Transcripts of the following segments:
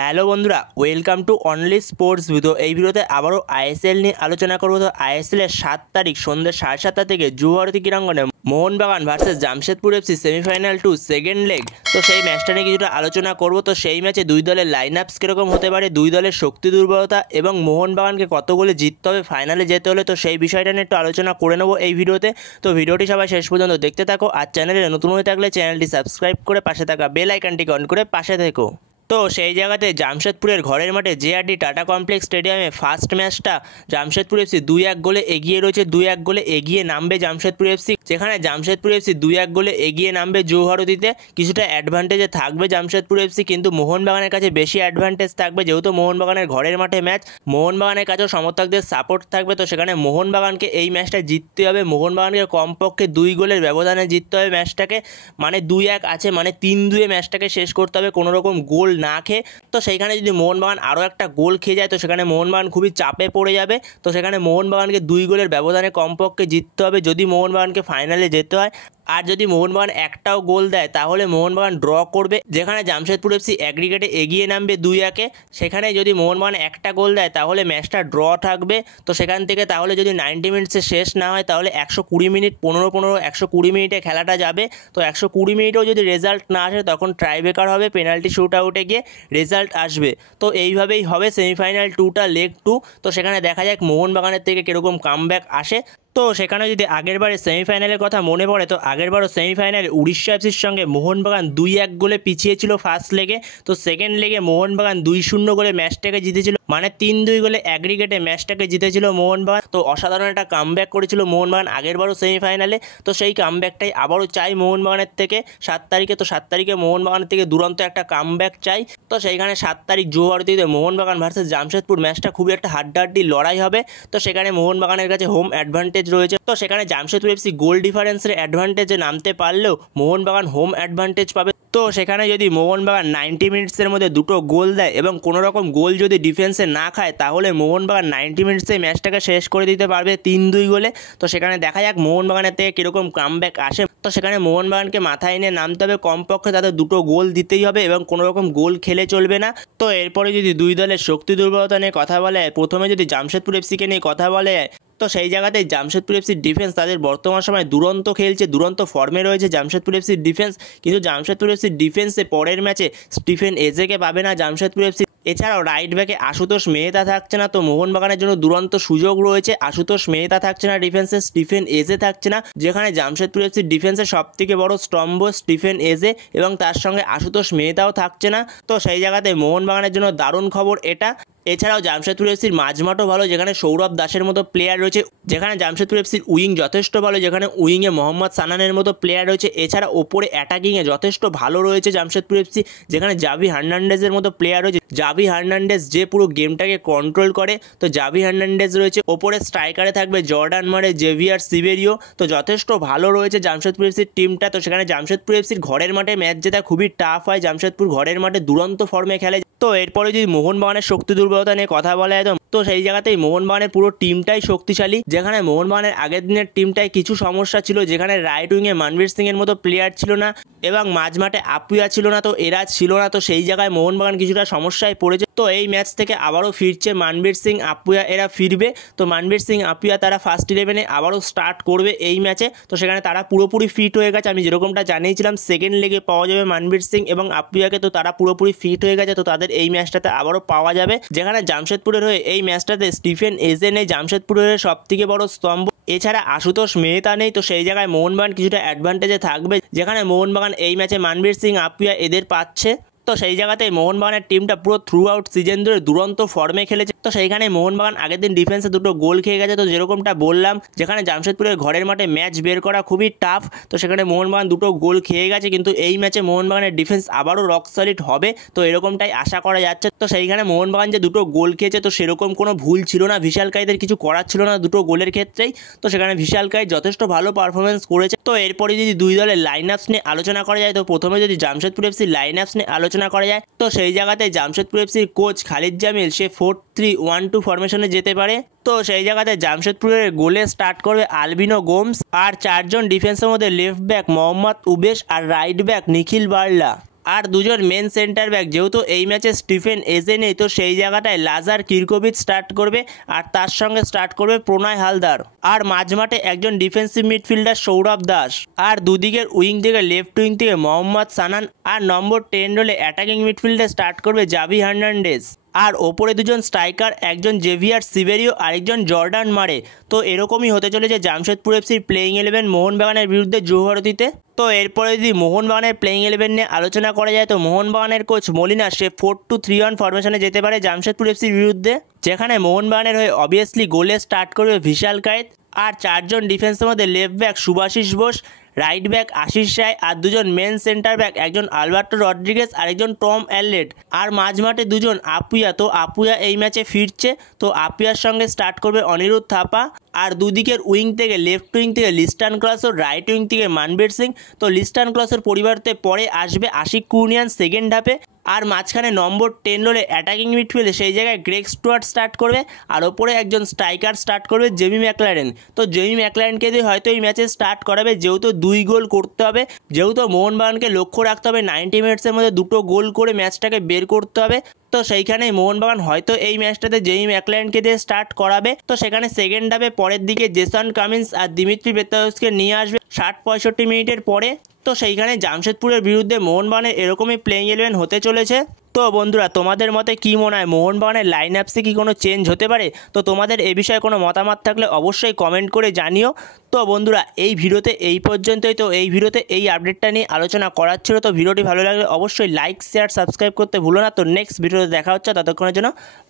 Hello বন্ধুরা, welcome to only sports video. এই ভিডিওতে আবারও আইএসএল নিয়ে আলোচনা করবো। তো আইএসএলের 7 তারিখ সন্ধ্যে 7:30 থেকে যুবভারতী ক্রীড়াঙ্গনে Mohun Bagan versus Jamshedpur FC semifinal two second leg. তো সেই ম্যাচটা নিয়ে কিছুটা আলোচনা করবো। তো সেই ম্যাচে দুই দলের লাইন আপস কীরকম হতে পারে, দুই দলের শক্তি দুর্বলতা এবং মোহনবাগানকে কত গোলে জিততে হবে ফাইনালে যেতে হলে, তো সেই বিষয়টা নিয়ে একটু আলোচনা করে নেবো এই ভিডিওতে। তো ভিডিওটি সবাই শেষ পর্যন্ত দেখতে থাকো। আর চ্যানেলে নতুন হয়ে থাকলে চ্যানেলটি সাবস্ক্রাইব করে পাশে থাকা বেল আইকনটিকে অন করে পাশে থেকো। তো সেই জায়গাতে জামশেদপুরের ঘরের মাঠে জেআরডি টাটা কমপ্লেক্স স্টেডিয়ামে ফার্স্ট ম্যাচটা জামশেদপুর এফসি 2-1 গোলে এগিয়ে রয়েছে। 2-1 গোলে এগিয়ে নামবে জামশেদপুর এফসি, যেখানে জামশেদপুর এফসি 2-1 গোলে এগিয়ে নামবে যুবভারতীতে। কিছুটা অ্যাডভান্টেজে থাকবে জামশেদপুর এফসি, কিন্তু মোহনবাগানের কাছে বেশি অ্যাডভান্টেজ থাকবে, যেহেতু মোহনবাগানের ঘরের মাঠে ম্যাচ। মোহনবাগানের কাছেও সমর্থকদের সাপোর্ট থাকবে, তো সেখানে মোহনবাগানকে এই ম্যাচটা জিততে হবে। মোহনবাগানকে কমপক্ষে 2 গোলের ব্যবধানে জিততে হবে ম্যাচটাকে, মানে 2-1 আছে, মানে 3-2 ম্যাচটাকে শেষ করতে হবে কোনো রকম গোল না খেয়ে। তো সেইখানে যদি মোহনবাগান আরও একটা গোল খেয়ে যায় তো সেখানে মোহনবাগান খুবই চাপে পড়ে যাবে। তো সেখানে মোহনবাগানকে 2 গোলের ব্যবধানে কমপক্ষে জিততে হবে যদি মোহনবাগানকে ফাইনালে যেতে হয়। আর যদি মোহনবাগান একটাও গোল দেয় তাহলে মোহনবাগান ড্র করবে, যেখানে জামশেদপুর এফসি অ্যাগ্রিগেটে এগিয়ে নামবে 2-1-এ। সেখানে যদি মোহনবাগান একটা গোল দেয় তাহলে ম্যাচটা ড্র থাকবে। তো সেখান থেকে তাহলে যদি 90 মিনিটসে শেষ না হয় তাহলে 120 মিনিট 15-15 120 মিনিটে খেলাটা যাবে। তো 120 মিনিটেও যদি রেজাল্ট না আসে তখন ট্রাইব্রেকার হবে, পেনাল্টি শুট আউটে গিয়ে রেজাল্ট আসবে। তো এইভাবেই হবে সেমিফাইনাল 2টা লেগ 2। তো সেখানে দেখা যাক মোহনবাগানের থেকে কীরকম কামব্যাক আসে। তো সেখানে যদি আগেরবারে সেমিফাইনালের কথা মনে পড়ে, তো আগেরবারও সেমিফাইনালে উড়িষ্যা এফসির সঙ্গে মোহনবাগান 2-1 গোলে পিছিয়ে ছিল ফার্স্ট লেগে। তো সেকেন্ড লেগে মোহনবাগান 2-0 গোলে ম্যাচটাকে জিতেছিল, মানে 3-2 গোলে অ্যাগ্রিগেটে ম্যাচটাকে জিতেছিল মোহনবাগান। তো অসাধারণ একটা কামব্যাক করেছিল মোহনবাগান আগেরবারও সেমিফাইনালে। তো সেই কামব্যাকটাই আবারও চাই মোহনবাগানের থেকে 7 তারিখে। তো 7 তারিখে মোহনবাগানের থেকে দুরন্ত একটা কামব্যাক চাই। তো সেইখানে 7 তারিখ যুবভারতীতে মোহনবাগান ভার্সেস জামশেদপুর ম্যাচটা খুবই একটা হাড্ডাহাড্ডি লড়াই হবে। তো সেখানে মোহনবাগানের কাছে হোম অ্যাডভান্টেজ রয়েছে। তো সেখানে জামশেদপুর এফসি গোল ডিফারেন্সের অ্যাডভান্টেজে নামতে পারলেও মোহনবাগান হোম অ্যাডভান্টেজ পাবে। তো সেখানে যদি মোহনবাগান 90 মিনিটসের মধ্যে 2টো গোল দেয় এবং কোনো রকম গোল যদি ডিফেন্সে না খায় তাহলে মোহনবাগান 90 মিনিটসে ম্যাচটাকে শেষ করে দিতে পারবে 3-2 গোলে। তো সেখানে দেখা যাক মোহনবাগানের থেকে কীরকম কামব্যাক আসে। তো সেখানে মোহনবাগানকে মাথায় এনে নামতে হবে, কমপক্ষে তাদের 2টো গোল দিতেই হবে এবং কোনো রকম গোল খেলে চলবে না। তো এরপরে যদি দুই দলের শক্তি দুর্বলতা নিয়ে কথা বলে, প্রথমে যদি জামশেদপুর এফসিকে নিয়ে কথা বলে, তো সেই জায়গাতেই জামশেদপুর এফসির ডিফেন্স তাদের বর্তমান সময় দুরন্ত খেলছে, দুরন্ত ফর্মে রয়েছে জামশেদপুর এফসির ডিফেন্স। কিন্তু জামশেদপুর এফসির ডিফেন্সে পরের ম্যাচে স্টিফেন এজেকে পাবে না জামশেদপুর এফসি। এছাড়াও রাইট ব্যাকে আশুতোষ মেহতা থাকছে না। তো মোহনবাগানের জন্য দুরন্ত সুযোগ রয়েছে, আশুতোষ মেহতা থাকছে না ডিফেন্সে, স্টিফেন এজে থাকছে না, যেখানে জামশেদপুর এফসির ডিফেন্সের সবথেকে বড় স্তম্ভ স্টিফেন এজে এবং তার সঙ্গে আশুতোষ মেহতাও থাকছে না। তো সেই জায়গাতে মোহনবাগানের জন্য দারুণ খবর এটা। এছাড়াও জামশেদপুর এফসির মাঝমাঠও ভালো, যেখানে সৌরভ দাসের মতো প্লেয়ার রয়েছে, যেখানে জামশেদপুর এফসির উইং যথেষ্ট ভালো, যেখানে উইংয়ে মোহাম্মদ সানানের মতো প্লেয়ার রয়েছে। এছাড়া ওপরে অ্যাটাকিংয়ে যথেষ্ট ভালো রয়েছে জামশেদপুর এফসি, যেখানে জাভি হার্নান্ডেজের মতো প্লেয়ার রয়েছে। জাভি হার্নান্ডেজ যে পুরো গেমটাকে কন্ট্রোল করে, তো জাভি হার্নান্ডেজ রয়েছে। ওপরে স্ট্রাইকারে থাকবে জর্ডান মারে, জেভিয়ার সিবেরিও। তো যথেষ্ট ভালো রয়েছে জামশেদপুর এফসির টিমটা। তো সেখানে জামশেদপুর এফসির ঘরের মাঠে ম্যাচ জেতা খুবই টাফ হয়, জামশেদপুর ঘরের মাঠে দুরন্ত ফর্মে খেলে। তো এরপরে যদি মোহনবাগানের শক্তি দুর্বলতা নিয়ে কথা বলা একদম, তো সেই জায়গাতেই মোহনবাগানের পুরো টিমটাই শক্তিশালী, যেখানে মোহনবাগানের আগের দিনের টিমটায় কিছু সমস্যা ছিল, যেখানে রাইট উইংয়ে মানবীর সিংয়ের মতো প্লেয়ার ছিল না এবং মাঝমাঠে আপুয়া ছিল না, তো এরা ছিল না। তো সেই জায়গায় মোহনবাগান কিছুটা সমস্যায় পড়েছে। তো এই ম্যাচ থেকে আবারও ফিরছে মানবীর সিং, আপুয়া, এরা ফিরবে। তো মানবীর সিং, আপুয়া তারা ফার্স্ট 11-এ আবারও স্টার্ট করবে এই ম্যাচে। তো সেখানে তারা পুরোপুরি ফিট হয়ে গেছে, আমি যেরকমটা জানিয়েছিলাম সেকেন্ড লেগে পাওয়া যাবে মানবীর সিং এবং আপুয়াকে। তো তারা পুরোপুরি ফিট হয়ে গেছে, তো তাদের এই ম্যাচটাতে আবারও পাওয়া যাবে। যেখানে জামশেদপুরের হয়ে এই ম্যাচটাতে স্টিফেন এজে নেই, জামশেদপুরের সবথেকে বড় স্তম্ভ। এছাড়া আশুতোষ মেহতা নেই। তো সেই জায়গায় মোহনবাগান কিছুটা অ্যাডভান্টেজে থাকবে, যেখানে মোহনবাগান এই ম্যাচে মানবীর সিং, আপুয়া এদের পাচ্ছে। তো সেই জায়গাতেই মোহনবাগানের টিমটা পুরো থ্রু আউট সিজন ধরে দুরন্ত ফর্মে খেলেছে। তো সেইখানে মোহনবাগান আগের দিন ডিফেন্সে 2টো গোল খেয়ে গেছে। তো যেরকমটা বললাম, যেখানে জামশেদপুরের ঘরের মাঠে ম্যাচ বের করা খুবই টাফ, তো সেখানে মোহনবাগান 2টো গোল খেয়ে গেছে। কিন্তু এই ম্যাচে মোহনবাগানের ডিফেন্স আবারও রক সলিড হবে, তো এরকমটাই আশা করা যাচ্ছে। তো সেইখানে মোহনবাগান যে 2টো গোল খেয়েছে, তো সেরকম কোনো ভুল ছিল না, ভিশালকাইদের কিছু করার ছিল না 2টো গোলের ক্ষেত্রেই। তো সেখানে ভিশালকাই যথেষ্ট ভালো পারফরমেন্স করেছে। তো এরপরে যদি দুই দলের লাইন আপস নিয়ে আলোচনা করা যায়, তো প্রথমে যদি জামশেদপুর এফসির লাইন আপস নিয়ে আলোচনা করা যায়, তো সেই জায়গাতে জামশেদপুর এফসির কোচ খালিদ জামিল সে 4-3-1-2 ফরমেশনে যেতে পারে। তো সেই জায়গাতে জামশেদপুরের গোলে স্টার্ট করবে আলবিনো গোমস, আর 4জন ডিফেন্সের মধ্যে লেফট ব্যাক মোহাম্মদ উবেশ আর রাইট ব্যাক নিখিল বার্লা। আর দুজন মেন সেন্টার ব্যাক, যেহেতু এই ম্যাচে স্টিফেন এজে নেই, তো সেই জায়গাটায় লাজার কিরকোভিচ স্টার্ট করবে আর তার সঙ্গে স্টার্ট করবে প্রণয় হালদার। আর মাঝমাঠে একজন ডিফেন্সিভ মিডফিল্ডার সৌরভ দাস, আর দুদিকের উইং থেকে লেফট উইং থেকে মোহাম্মদ সানান, আর নম্বর 10 রোলে অ্যাটাকিং মিডফিল্ডে স্টার্ট করবে জাভি হার্নান্ডেজ। আর ওপরে দুজন স্ট্রাইকার, একজন জেভিয়ার সিবেরিও, আরেকজন জর্ডান মারে। তো এরকমই হতে চলেছে জামশেদপুর এফসির প্লেইং 11 মোহনবাগানের বিরুদ্ধে যুবভারতীতে। তো এরপরে যদি মোহনবাগানের প্লেইং 11 নিয়ে আলোচনা করা যায়, তো মোহনবাগানের কোচ মলিনা সে 4-2-3-1 ফরমেশনে যেতে পারে জামশেদপুর এফসির বিরুদ্ধে, যেখানে মোহনবাগানের হয়ে অবভিয়াসলি গোলে স্টার্ট করবে ভিশাল কায়েত, আর চারজন ডিফেন্সের মধ্যে left back Subhasish Bose, right back Ashish Rai, আর দুজন মেন সেন্টার ব্যাক, একজন আলবার্টো রড্রিগেজ আর একজন টম অ্যাললেট, আর মাঝমাঠে দুজন আপুয়া। তো আপুয়া এই ম্যাচে ফিরছে, তো আপুয়ার সঙ্গে স্টার্ট করবে অনিরুদ্ধ থাপা। আর দুদিকের উইং থেকে লেফট উইং থেকে লিস্টান ক্লস ও রাইট উইং থেকে মানবীর সিং। তো লিস্টান ক্লসের পরিবর্তে পরে আসবে আশিক কুনিয়ান সেকেন্ড হাফে। আর মাঝখানে নম্বর 10 রোলে অ্যাটাকিং মিডফিল্ডে সেই জায়গায় গ্রেগ স্টুয়ার্ট স্টার্ট করবে, আর ওপরে একজন স্ট্রাইকার স্টার্ট করবে জেমি ম্যাকলারেন। তো জেমি ম্যাকলারেনকে দিয়ে হয়তো এই ম্যাচে স্টার্ট করাবে, যেহেতু 2 গোল করতে হবে, যেহেতু মোহনবাগানকে লক্ষ্য রাখতে হবে 90 মিনিটসের মধ্যে 2 গোল করে ম্যাচটাকে বের করতে হবে। তো সেইখানেই মোহনবাগান হয়তো এই ম্যাচটাতে জেমি ম্যাকলারেনকে দিয়ে স্টার্ট করাবে। তো সেখানে সেকেন্ড হাফে পরের দিকে জেসন কামিন্স আর দিমিত্রি পেত্রাউসকে নিয়ে আসবে 60-65 মিনিটের পরে। তো সেইখানে জামশেদপুরের বিরুদ্ধে মোহনবাগানের এরকমই প্লেইং 11 হতে চলেছে। তো বন্ধুরা, তোমাদের মতে কী মনে হয়, মোহনবাগানের লাইন আপসে কি কোনো চেঞ্জ হতে পারে? তো তোমাদের এ বিষয়ে কোনো মতামত থাকলে অবশ্যই কমেন্ট করে জানিও। তো বন্ধুরা, এই ভিডিওতে এই পর্যন্তই। তো এই ভিডিওতে এই আপডেটটা নিয়ে আলোচনা করার ছিল। তো ভিডিওটি ভালো লাগলে অবশ্যই লাইক, শেয়ার, সাবস্ক্রাইব করতে ভুলো না। তো নেক্সট ভিডিওতে দেখা হচ্ছে, ততক্ষণের জন্য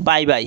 বাই বাই।